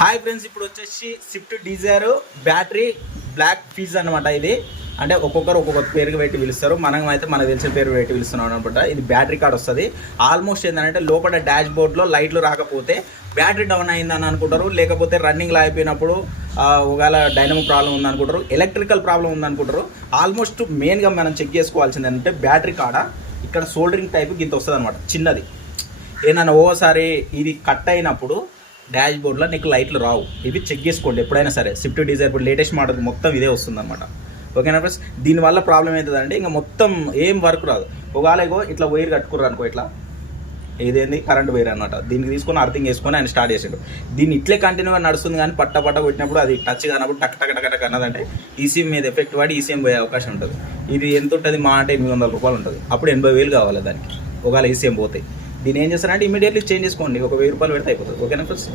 Hi friends, ఇప్పుడు వచ్చేసి Swift Dzire battery block ఫీజ్ అనమాట. ఇది అంటే ఒక్కొక్కరు ఒక్కొక్క పేరుకి పెట్టి పిలుస్తారు. మనం అయితే మనకు తెలిసిన పేరు పెట్టి పిలుస్తున్నాం అనమాట. ఇది బ్యాటరీ కార్డ్ వస్తుంది. ఆల్మోస్ట్ ఏంటంటే లోపల డాష్ బోర్డ్లో లైట్లు రాకపోతే బ్యాటరీ డౌన్ అయిందని అనుకుంటారు, లేకపోతే రన్నింగ్లో అయిపోయినప్పుడు ఒకవేళ డైనమో ప్రాబ్లం ఉందనుకుంటారు, ఎలక్ట్రికల్ ప్రాబ్లం ఉందనుకుంటారు. ఆల్మోస్ట్ మెయిన్గా మనం చెక్ చేసుకోవాల్సింది ఏంటంటే బ్యాటరీ కాడ ఇక్కడ సోల్డరింగ్ టైప్ గింత వస్తుంది అనమాట, చిన్నది. ఏదైనా ఓసారి ఇది కట్ అయినప్పుడు డాష్ బోర్డ్లో నీకు లైట్లు రావు. ఇవి చెక్ చేసుకోండి ఎప్పుడైనా సరే. స్విఫ్ట్ డిజైర్ ఇప్పుడు లేటెస్ట్ మోడల్ మొత్తం ఇదే వస్తుంది అనమాట. ఓకేనా ఫ్రెండ్స్? దీనివల్ల ప్రాబ్లం అవుతుందంటే ఇంకా మొత్తం ఏం వర్క్ రాదు. ఒకవేళ ఇట్లా వైర్ కట్టుకుర్రు అనుకో, ఇట్లా ఇదేంది కరెంట్ వైర్ అనమాట. దీనికి తీసుకొని అర్థం చేసుకొని ఆయన స్టార్ట్ చేసాడు. దీన్ని ఇట్లే కంటిన్యూగా నడుస్తుంది, కానీ పట్ట కొట్టినప్పుడు అది టచ్ కానప్పుడు టక్ టక్ టక్ టక్ అన్నదంటే ఈసీఎం మీద ఎఫెక్ట్ పడి ఈసీఎం పోయే అవకాశం ఉంటుంది. ఇది ఎంత ఉంటుంది? మా అంటే 800 రూపాయలు ఉంటుంది. అప్పుడు 80,000 కావాలి దానికి ఒకవేళ ఈసీఎం పోతాయి. దీన్ని ఏం చేస్తారంటే ఇమీడియట్లీ చేంజ్ చేసుకోండి. ఒక 1000 రూపాయలు పెడితే అయిపోతుంది. ఓకేనా ఫ్రెండ్స్?